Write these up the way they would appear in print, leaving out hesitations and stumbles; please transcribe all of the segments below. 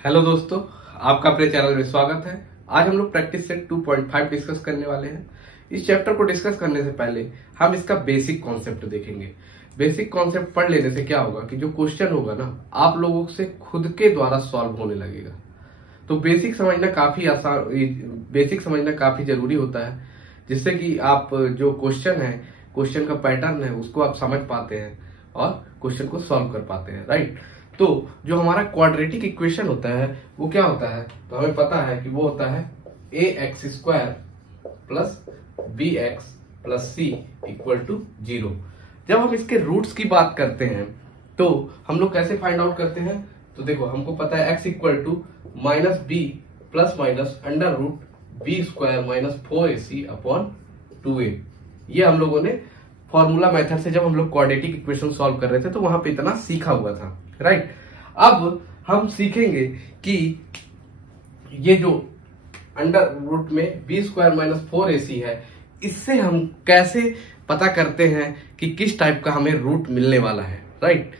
Hello दोस्तों, आपका अपने चैनल में स्वागत है। आज हम लोग प्रैक्टिस सेट 2.5 डिस्कस करने वाले हैं। इस चैप्टर को डिस्कस करने से पहले हम इसका बेसिक कॉन्सेप्ट देखेंगे। बेसिक कॉन्सेप्ट पढ़ लेने से क्या होगा कि जो क्वेश्चन होगा ना, आप लोगों से खुद के द्वारा सॉल्व होने लगेगा। तो बेसिक समझना काफी आसान, बेसिक समझना काफी जरूरी होता है, जिससे कि आप जो क्वेश्चन है, क्वेश्चन का पैटर्न है, उसको आप समझ पाते हैं और क्वेश्चन को सॉल्व कर पाते हैं, राइट। तो जो हमारा क्वाड्रेटिक इक्वेशन होता है वो क्या होता है, तो हमें पता है कि वो होता है ax² plus bx plus c equal to 0। जब हम इसके रूट्स की बात करते हैं तो हम लोग कैसे फाइंड आउट करते हैं, तो देखो हमको पता है x equal to minus b plus minus under root b square minus 4ac upon 2a। ये हम लोगों ने फॉर्मूला मेथड से जब हम लोग क्वाड्रेटिक इक्वेशन सॉल्व कर रहे थे तो वहां पे इतना सीखा हुआ था, राइट। अब हम सीखेंगे कि ये जो अंडर रूट में बी स्क्वायर माइनस 4ac है, इससे हम कैसे पता करते हैं कि किस टाइप का हमें रूट मिलने वाला है, राइट।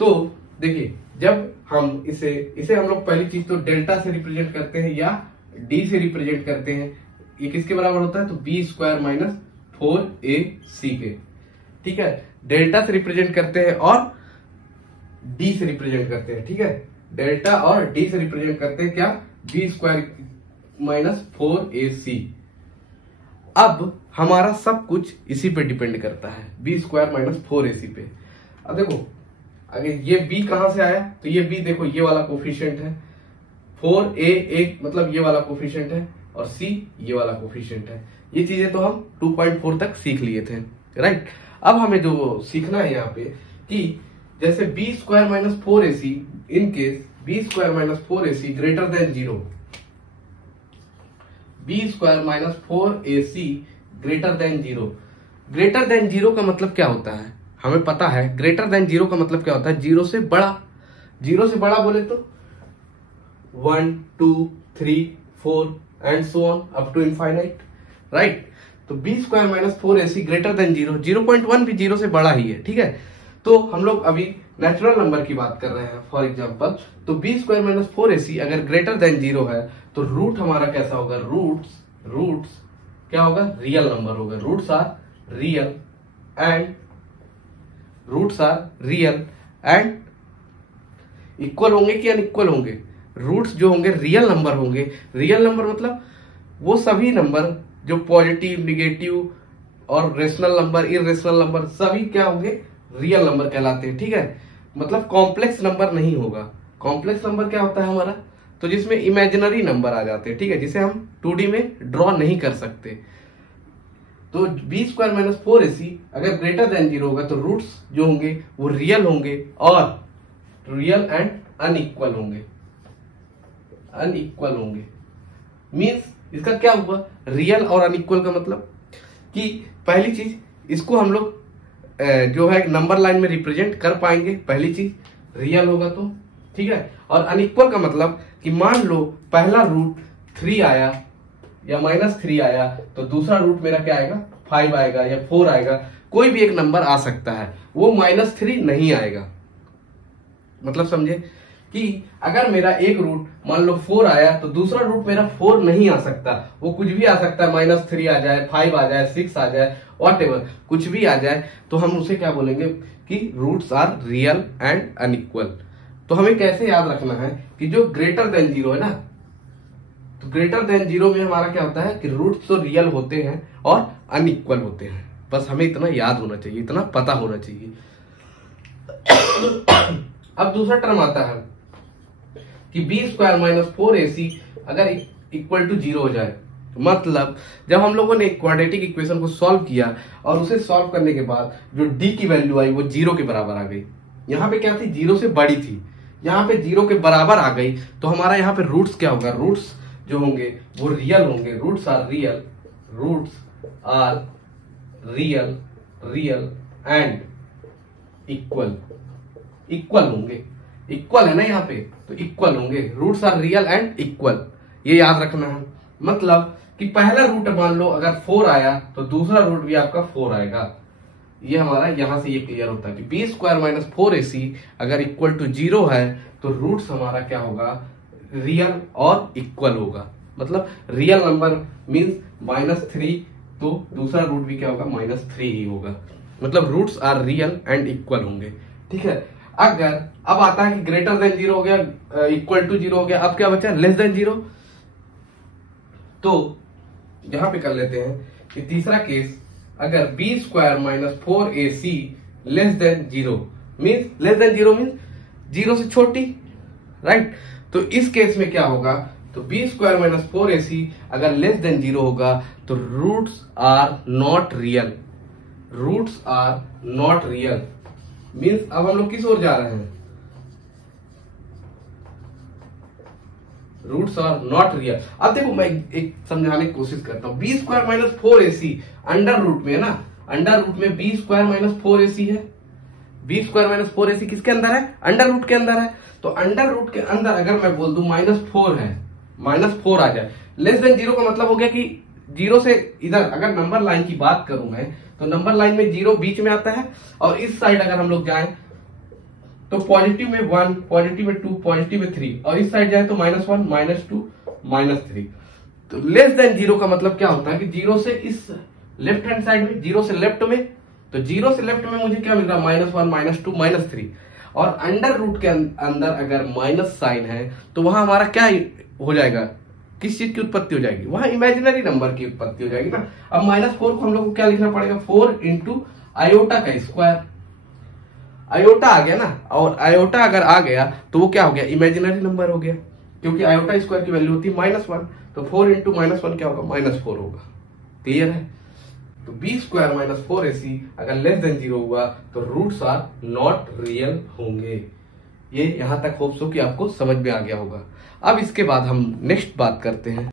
तो देखिए, जब हम इसे हम लोग पहली चीज तो डेल्टा से रिप्रेजेंट करते हैं या डी से रिप्रेजेंट करते हैं। ये किसके बराबर होता है, तो बी स्क्वायर माइनस 4ac के, ठीक है। डेल्टा से रिप्रेजेंट करते हैं और डी से रिप्रेजेंट करते हैं, ठीक है। डेल्टा और डी से रिप्रेजेंट करते हैं क्या, बी स्क्वायर माइनस 4ac। अब हमारा सब कुछ इसी पे डिपेंड करता है, बी स्क्वायर माइनस 4ac पे। अब देखो, अगर ये b कहां से आया, तो ये b देखो ये वाला कोफिशिएंट है, 4a मतलब ये वाला कोफिशिएंट है और c ये वाला कोफिशिएंट है। ये चीजें तो हम 2.4 तक सीख लिए थे, राइट। अब हमें जो सीखना है यहाँ पे कि जैसे b square minus 4ac, in case b square minus 4ac greater than 0, b square minus 4ac greater than 0। Greater than 0 का मतलब क्या होता है, हमें पता है ग्रेटर देन 0 का मतलब क्या होता है, 0 से बड़ा। 0 से बड़ा बोले तो 1 2 3 4 and so on up to infinite, right. तो B square minus 4ac greater than 0, 0.1 भी 0 से बड़ा ही है, ठीक है। तो हम लोग अभी नेचुरल नंबर की बात कर रहे हैं, फॉर एग्जांपल। तो बी स्क्वायर माइनस 4ac अगर ग्रेटर देन 0 है तो रूट हमारा कैसा होगा, रूट्स क्या होगा, रियल नंबर होगा। Roots are real and equal होंगे कि अनइक्वल होंगे। रूट्स जो होंगे रियल नंबर होंगे। रियल नंबर मतलब वो सभी नंबर जो पॉजिटिव, निगेटिव और रेशनल नंबर, इरेशनल नंबर, सभी क्या होंगे, रियल नंबर कहलाते हैं, ठीक है। मतलब कॉम्प्लेक्स नंबर नहीं होगा। कॉम्प्लेक्स नंबर क्या होता है हमारा, तो जिसमें इमेजिनरी नंबर आ जाते हैं, ठीक है, जिसे हम 2D में ड्रॉ नहीं कर सकते। तो बी स्क्वायर माइनस 4ac अगर ग्रेटर देन 0 होगा तो रूट्स जो होंगे वो रियल होंगे और रियल एंड अनइक्वल होंगे। मीन्स इसका क्या हुआ, रियल और अनइक्वल का मतलब कि पहली चीज इसको हम लोग जो है नंबर लाइन में रिप्रेजेंट कर पाएंगे। पहली चीज रियल होगा तो, ठीक है। और अनइक्वल का मतलब कि मान लो पहला रूट 3 आया या -3 आया तो दूसरा रूट मेरा क्या आएगा, 5 आएगा या 4 आएगा। कोई भी एक नंबर आ सकता है, वो -3 नहीं आएगा। मतलब समझे कि अगर मेरा एक रूट मान लो 4 आया तो दूसरा रूट मेरा 4 नहीं आ सकता, वो कुछ भी आ सकता है, -3 आ जाए, 5 आ जाए, 6 आ जाए, व्हाटएवर कुछ भी आ जाए। तो हम उसे क्या बोलेंगे कि roots are real and unequal. तो हमें कैसे याद रखना है कि जो ग्रेटर देन 0 है ना, तो ग्रेटर देन 0 में हमारा क्या होता है कि रूट्स तो रियल होते हैं और अनइक्वल होते हैं। बस हमें इतना याद होना चाहिए, इतना पता होना चाहिए। अब दूसरा टर्म आता है कि बी स्क्वायर माइनस 4ac अगर इक्वल टू 0 हो जाए, मतलब जब हम लोगों ने क्वाड्रेटिक इक्वेशन को सॉल्व किया और उसे सॉल्व करने के बाद जो डी की वैल्यू आई वो 0 के बराबर आ गई। यहाँ पे क्या थी, 0 से बड़ी थी, यहाँ पे 0 के बराबर आ गई, तो हमारा यहाँ पे रूट्स क्या होगा, रूट्स जो होंगे वो रियल होंगे। Roots are real and equal होंगे। इक्वल है ना यहाँ पे, तो इक्वल होंगे। Roots are real and equal, ये याद रखना है। मतलब कि पहला रूट मान लो अगर 4 आया तो दूसरा रूट भी आपका 4 आएगा। ये हमारा यहां से ये क्लियर होता है कि बी स्क्वायर माइनस 4ac अगर इक्वल टू 0 है तो रूट्स हमारा क्या होगा, रियल और इक्वल होगा। मतलब रियल नंबर मीन्स -3, तो दूसरा रूट भी क्या होगा, -3 ही होगा। मतलब roots are real and equal होंगे। ठीक है, अगर अब आता है कि ग्रेटर देन 0 हो गया, इक्वल टू 0 हो गया, अब क्या बचा, लेस देन 0। तो यहां पे कर लेते हैं कि तीसरा केस, अगर b² - 4ac less than 0 means, less than 0 means 0 से छोटी, राइट। तो इस केस में क्या होगा, तो b² - 4ac अगर लेस देन 0 होगा तो roots are not real. Roots are not real means अब हम लोग किस ओर जा रहे हैं, रूट्स आर नॉट रियल। अब देखो मैं एक समझाने की कोशिश करता हूं, b² - 4ac अंडर रूट में है ना, अंडर रूट में b² - 4ac है। b² - 4ac किसके अंदर है, अंडर रूट के अंदर है। तो अंडर रूट के अंदर अगर मैं बोल दूं -4 है, -4 आ जाए, लेस देन 0 का मतलब हो गया कि 0 से इधर, अगर नंबर लाइन की बात करूं मैं, तो नंबर लाइन में 0 बीच में आता है, और इस साइड अगर हम लोग जाएं तो पॉजिटिव में 1, पॉजिटिव में 2, पॉजिटिव में 3, और इस साइड जाए तो -1, -2, -3। तो लेस देन 0 का मतलब क्या होता है कि 0 से इस लेफ्ट हैंड साइड में, 0 से लेफ्ट में, तो 0 से लेफ्ट में मुझे क्या मिल रहा है, -1, -2, -3। और अंडर रूट के अंदर अगर माइनस साइन है तो वहां हमारा क्या हो जाएगा, किस चीज की उत्पत्ति हो जाएगी, वहां इमेजिनरी नंबर की उत्पत्ति हो जाएगी ना। अब -4 को हम लोग को क्या लिखना पड़ेगा, 4 × आयोटा का स्क्वायर। आयोटा आ गया ना, और आयोटा अगर आ गया तो वो क्या हो गया, इमेजिनरी नंबर हो गया, क्योंकि आयोटा स्क्वायर की वैल्यू होती है -1, तो 4 × -1 क्या होगा, -4 होगा। क्लियर है। तो b² - 4ac अगर लेस देन 0 हुआ तो रूट्स आर नॉट रियल होंगे। ये यहां तक होप्स हो कि आपको समझ में आ गया होगा। अब इसके बाद हम नेक्स्ट बात करते हैं।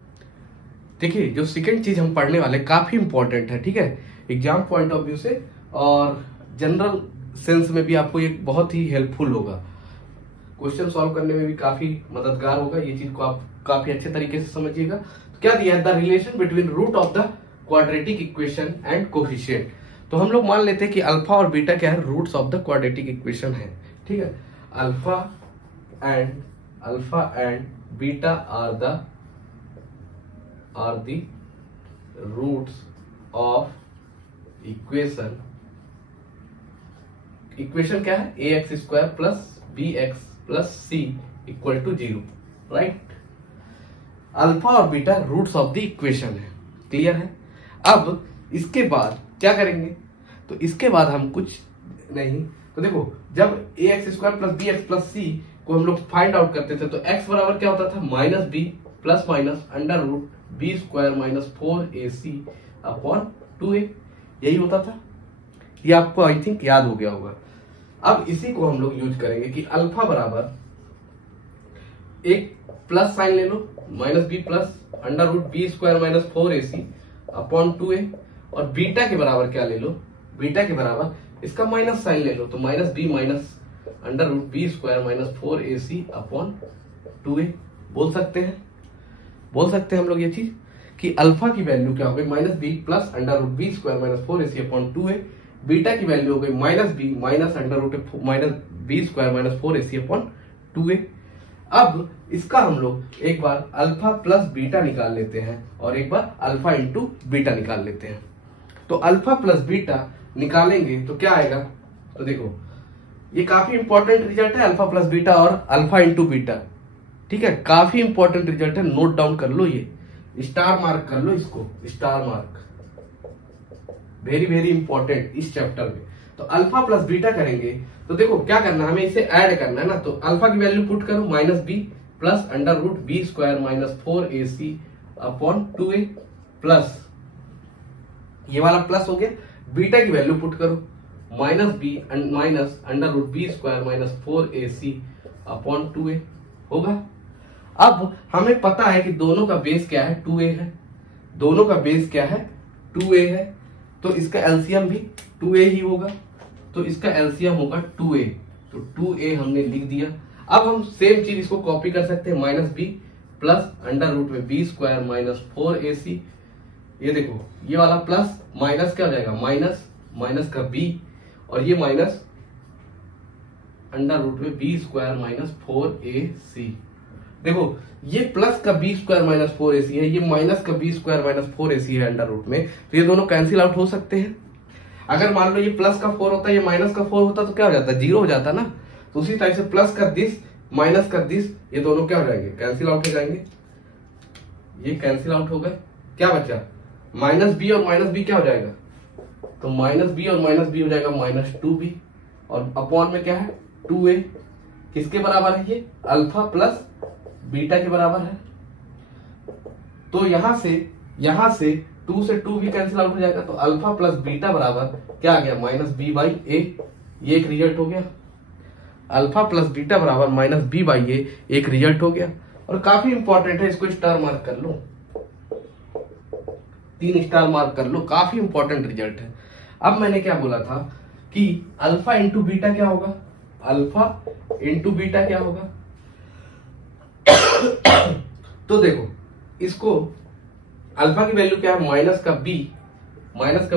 देखिए, जो सेकंड चीज हम पढ़ने वाले काफी इंपॉर्टेंट है, ठीक है, एग्जाम पॉइंट ऑफ व्यू से और जनरल सेंस में भी आपको ये बहुत ही हेल्पफुल होगा, क्वेश्चन सॉल्व करने में भी काफी मददगार होगा। ये चीज को आप काफी अच्छे तरीके से समझिएगा। तो क्या दिया है, the relation between root of the quadratic equation and coefficient. तो हम लोग मान लेते हैं कि अल्फा और बीटा क्या है, roots of the quadratic equation है। ठीक है, alpha and beta are the roots of equation. Equation क्या है, ax² + bx + c = 0, right. Alpha और beta roots of the equation है। क्लियर है। अब इसके बाद क्या करेंगे, तो इसके बाद हम कुछ नहीं, तो देखो जब ax² + bx + c को हम लोग फाइंड आउट करते थे तो x बराबर क्या होता था, -b ± √b² - 4ac/2a, यही होता था। ये आपको आई थिंक याद हो गया होगा। अब इसी को हम लोग यूज करेंगे कि अल्फा बराबर एक प्लस साइन ले लो, -b +√b² - 4ac/2a, और बीटा के बराबर क्या ले लो, बीटा के बराबर इसका माइनस साइन ले लो, तो -b √b² - 4ac/2a। बोल सकते हैं हम लोग ये चीज कि अल्फा की वैल्यू क्या हो गई, -b +√b² - 4ac/2a, बीटा की वैल्यू हो गई -b -√b² - 4ac/2a। अब इसका हम लोग एक बार अल्फा प्लस बीटा निकाल लेते हैं और एक बार अल्फा इंटू बीटा निकाल लेते हैं। तो अल्फा प्लस बीटा निकालेंगे तो क्या आएगा, तो देखो ये काफी इंपॉर्टेंट रिजल्ट है, अल्फा प्लस बीटा और अल्फा इंटू बीटा। ठीक है, काफी इंपॉर्टेंट रिजल्ट है, नोट डाउन कर लो, ये स्टार मार्क कर लो, इसको star mark, very very important इस चैप्टर में। तो अल्फा प्लस बीटा करेंगे तो देखो क्या करना है, हमें इसे ऐड करना है ना। तो अल्फा की वैल्यू पुट करो, -b +√b² - 4ac/2a प्लस, ये वाला प्लस हो गया। बीटा की वैल्यू पुट करो, -b √b² - 4ac/2a होगा। अब हमें पता है कि दोनों का बेस क्या है, 2a है, दोनों का बेस क्या है, 2a है, तो इसका एलसीएम भी 2a ही होगा, तो इसका एलसीएम होगा 2a, तो 2a हमने लिख दिया। अब हम सेम चीज इसको कॉपी कर सकते हैं, -b +√b² - 4ac, ये देखो ये वाला प्लस माइनस क्या हो जाएगा, माइनस का b, और ये माइनस √b² - 4ac, देखो ये प्लस का बी स्क्वायर माइनस 4ac है, ये माइनस का बी स्क्वायर माइनस 4ac है अंडर रूट में, तो ये दोनों कैंसिल आउट हो सकते हैं। अगर मान लो ये प्लस का 4 होता है, ये माइनस का 4 होता तो क्या हो जाता, 0 हो जाता ना। तो उसी टाइप से प्लस का दिस माइनस का दिस, ये दोनों क्या हो जाएंगे, कैंसिल आउट हो जाएंगे। ये कैंसिल आउट हो गए, क्या बचा, माइनस बी और माइनस बी क्या हो जाएगा, तो माइनस बी और माइनस बी हो जाएगा माइनस 2b, और अपॉन में क्या है 2a, किसके बराबर है ये, अल्फा प्लस बीटा के बराबर है। तो यहां से 2 से 2 भी कैंसिल आउट हो जाएगा, तो अल्फा प्लस बीटा बराबर क्या आ गया, माइनस बी बाई ए। ये एक रिजल्ट हो गया, अल्फा प्लस बीटा बराबर माइनस बी बाई ए, एक रिजल्ट हो गया। और काफी इंपॉर्टेंट है, इसको स्टार मार्क कर लो, 3 स्टार मार्क कर लो, काफी इंपॉर्टेंट रिजल्ट है। अब मैंने क्या बोला था कि अल्फा इंटू बीटा क्या होगा, अल्फा इंटू बीटा क्या होगा। तो देखो इसको अल्फा की वैल्यू क्या है, माइनस का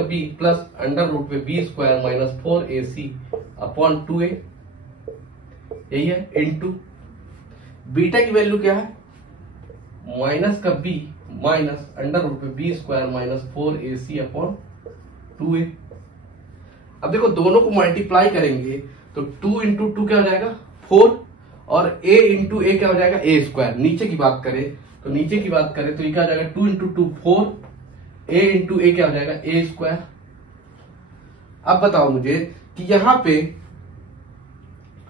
बी प्लस अंडर रूट में b square minus 4ac upon 2a, यही है, इंटू बीटा की वैल्यू क्या है, माइनस का बी माइनस अंडर रूट में b square minus 4ac upon 2a। अब देखो दोनों को मल्टीप्लाई करेंगे तो 2 इंटू 2 क्या हो जाएगा 4, और a इंटू ए क्या हो जाएगा a स्क्वायर। नीचे की बात करें तो ये क्या हो जाएगा 2 इंटू 2 4, a इंटू ए क्या हो जाएगा a स्क्वायर। अब बताओ मुझे कि यहां पे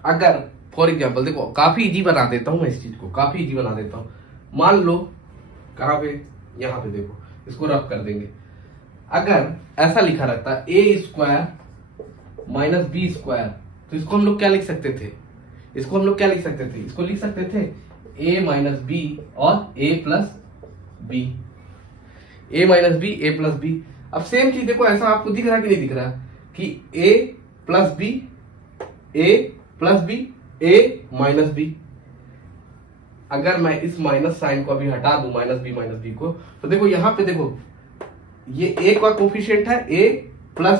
अगर फॉर एग्जाम्पल देखो, काफी इजी बना देता हूं मैं इस चीज को, काफी इजी बना देता हूं। मान लो कहां पे, यहां पे देखो, इसको रफ कर देंगे। अगर ऐसा लिखा रहता a square minus b square, तो इसको हम लोग क्या लिख सकते थे, इसको लिख सकते थे a माइनस बी और a plus b, a minus b a plus b. अब सेम चीज देखो, ऐसा आपको दिख रहा कि नहीं दिख रहा कि a plus b a minus b. अगर मैं इस माइनस साइन को अभी हटा दूं, माइनस बी को, तो देखो यहां पे देखो ये a का कोफिशिएंट है a प्लस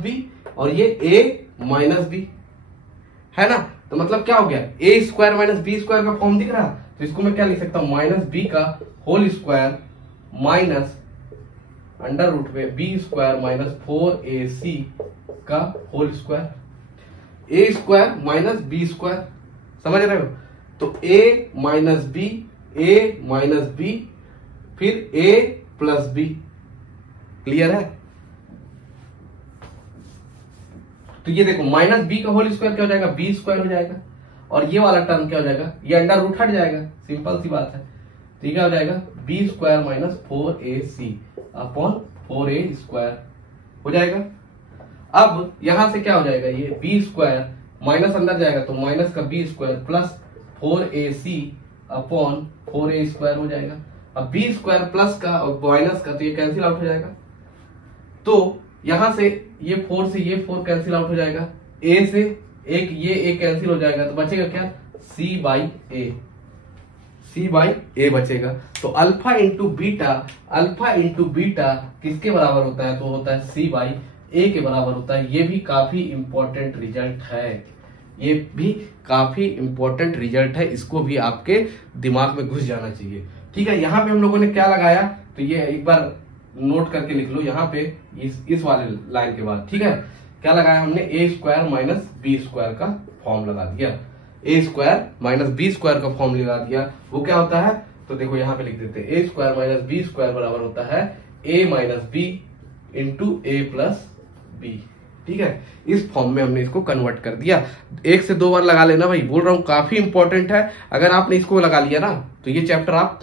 बी और ये a माइनस बी है ना। तो मतलब क्या हो गया, a square minus b square का फॉर्म दिख रहा। तो इसको मैं क्या लिख सकता हूं, माइनस बी का whole square minus under root में बी स्क्वायर माइनस 4ac का whole square, a square minus b square, समझ रहे हो। तो a माइनस बी फिर a प्लस बी, क्लियर है। तो ये देखो माइनस बी का होल स्क्वायर क्या हो जाएगा, बी स्क्वायर हो जाएगा, और ये वाला टर्म क्या हो जाएगा, ये अंडर रूट हट जाएगा, सिंपल सी बात है। तो ये क्या हो जाएगा, b square minus 4ac upon 4a square हो जाएगा। अब यहां से क्या हो जाएगा, ये बी स्क्वायर माइनस अंदर जाएगा तो माइनस का b square plus 4ac upon 4a square हो जाएगा। अब बी स्क्वायर प्लस का और माइनस का, तो ये कैंसिल आउट हो जाएगा। तो यहां से ये 4 से ये 4 कैंसिल आउट हो जाएगा, a से एक ये a कैंसिल हो जाएगा, तो बचेगा क्या, c बाई a बचेगा। तो अल्फा इंटू बीटा किसके बराबर होता है, तो होता है c बाई a के बराबर होता है। ये भी काफी इंपॉर्टेंट रिजल्ट है, इसको भी आपके दिमाग में घुस जाना चाहिए। ठीक है, यहाँ पे हम लोगों ने क्या लगाया, तो ये एक बार नोट करके लिख लो यहाँ पे, इस वाले लाइन के बाद। ठीक है, क्या लगाया हमने, a square minus b square का फॉर्म लगा दिया, a square minus b square का फॉर्म लगा दिया। वो क्या होता है, तो देखो यहाँ पे लिख देते हैं, a square minus b square बराबर होता है a minus b into a plus b. ठीक है, इस फॉर्म में हमने इसको कन्वर्ट कर दिया। 1 से 2 बार लगा लेना भाई, बोल रहा हूं काफी इंपॉर्टेंट है। अगर आपने इसको लगा लिया ना, तो ये चैप्टर आप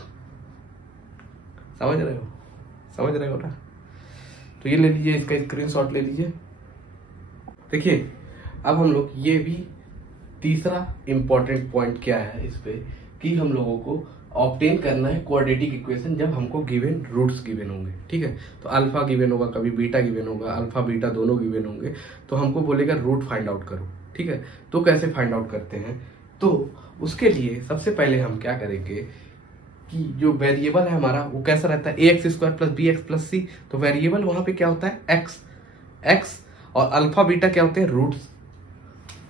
समझ रहे हो ना। तो ये ले लीजिए, इसका स्क्रीनशॉट ले लीजिए। देखिए अब हम लोग ये भी तीसरा इंपॉर्टेंट पॉइंट क्या है इस पे, कि हम लोगों को ऑब्टेन करना है क्वाड्रेटिक इक्वेशन जब हमको गिवन रूट्स गिवन होंगे। ठीक है, तो अल्फा गिवन होगा, कभी बीटा गिवन होगा, अल्फा बीटा दोनों गिवन होंगे, तो हमको बोलेगा रूट फाइंड आउट करो। ठीक है, तो कैसे फाइंड आउट करते हैं, तो उसके लिए सबसे पहले हम क्या करेंगे कि जो वेरिएबल है हमारा वो कैसा रहता है, ax square plus bx plus c। तो वेरिएबल वहां पे क्या होता है, x, और अल्फा बीटा क्या होते हैं, roots.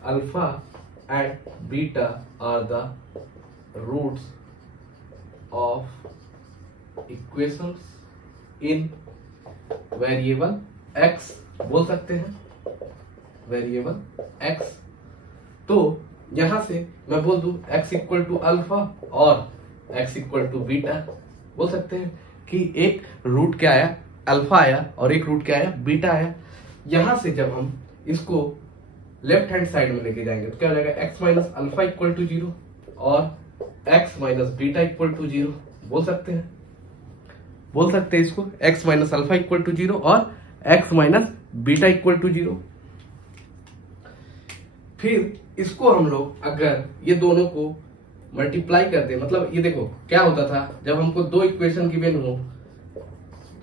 Alpha and beta are the roots of equations in variable x बोल सकते हैं, वेरिएबल x। तो यहां से मैं बोल दूं x इक्वल टू अल्फा और x इक्वल टू बीटा, बोल सकते हैं कि एक रूट क्या आया, अल्फा आया, और एक रूट क्या आया, बीटा आया। यहां से जब हम इसको लेफ्ट हैंड साइड में लेके जाएंगे तो क्या हो जाएगा, x minus alpha equal to 0 और x minus beta equal to 0, बोल सकते हैं, बोल सकते हैं इसको x minus alpha equal to 0 और x minus beta equal to 0। फिर इसको हम लोग अगर ये दोनों को मल्टीप्लाई करते, मतलब ये देखो क्या होता था जब हमको दो इक्वेशन गिवन हो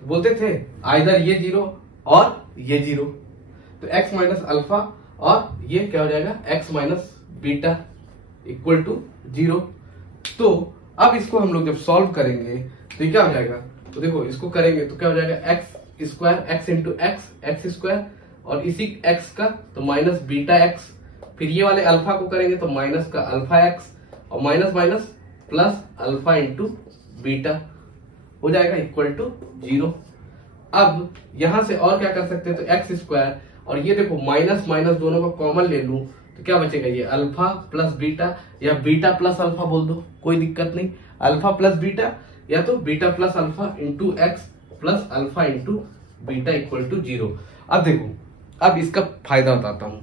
तो बोलते थे आइदर ये 0 और ये 0, तो x माइनस अल्फा और ये क्या हो जाएगा, x minus beta equal to 0। तो अब इसको हम लोग जब सॉल्व करेंगे तो ये क्या हो जाएगा, तो देखो इसको करेंगे तो क्या हो जाएगा, x square x into x square, और इसी x का तो माइनस बीटा x, फिर ये वाले अल्फा को करेंगे तो माइनस का अल्फा x और minus minus plus alpha into beta हो जाएगा इक्वल टू 0। अब यहां से और क्या कर सकते हैं, तो एक्स स्क्वायर और ये देखो माइनस माइनस दोनों को कॉमन ले लूं तो क्या बचेगा, ये अल्फा प्लस बीटा या बीटा प्लस अल्फा बोल दो, कोई दिक्कत नहीं, अल्फा प्लस बीटा या तो beta plus alpha into x plus alpha into beta equal to 0। अब देखो, अब इसका फायदा बताता हूं,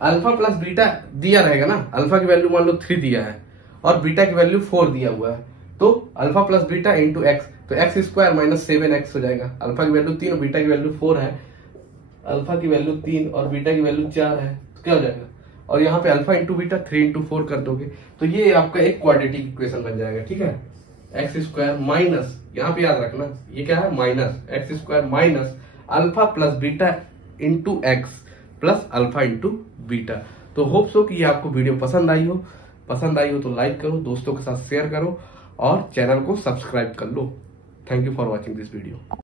अल्फा प्लस बीटा दिया रहेगा ना, अल्फा की वैल्यू मान लो 3 दिया है और बीटा की वैल्यू 4 दिया हुआ है, तो alpha plus beta into x, तो एक्स स्क्वायर माइनस 7x हो जाएगा। अल्फा की वैल्यू 3 और बीटा की वैल्यू 4 है, अल्फा की वैल्यू 3 और बीटा की वैल्यू 4 है, तो क्या हो जाएगा, और यहाँ पे अल्फा इंटू बीटा 3 इंटू 4 कर दोगे तो ये आपका एक क्वाड्रेटिक इक्वेशन बन जाएगा। ठीक है, एक्स स्क्वायर माइनस, यहाँ पे याद रखना ये क्या है, minus x square minus alpha plus beta into x plus alpha into beta. तो होप सो कि ये आपको वीडियो पसंद आई हो तो लाइक करो, दोस्तों के साथ शेयर करो और चैनल को सब्सक्राइब कर लो। Thank you for watching this video.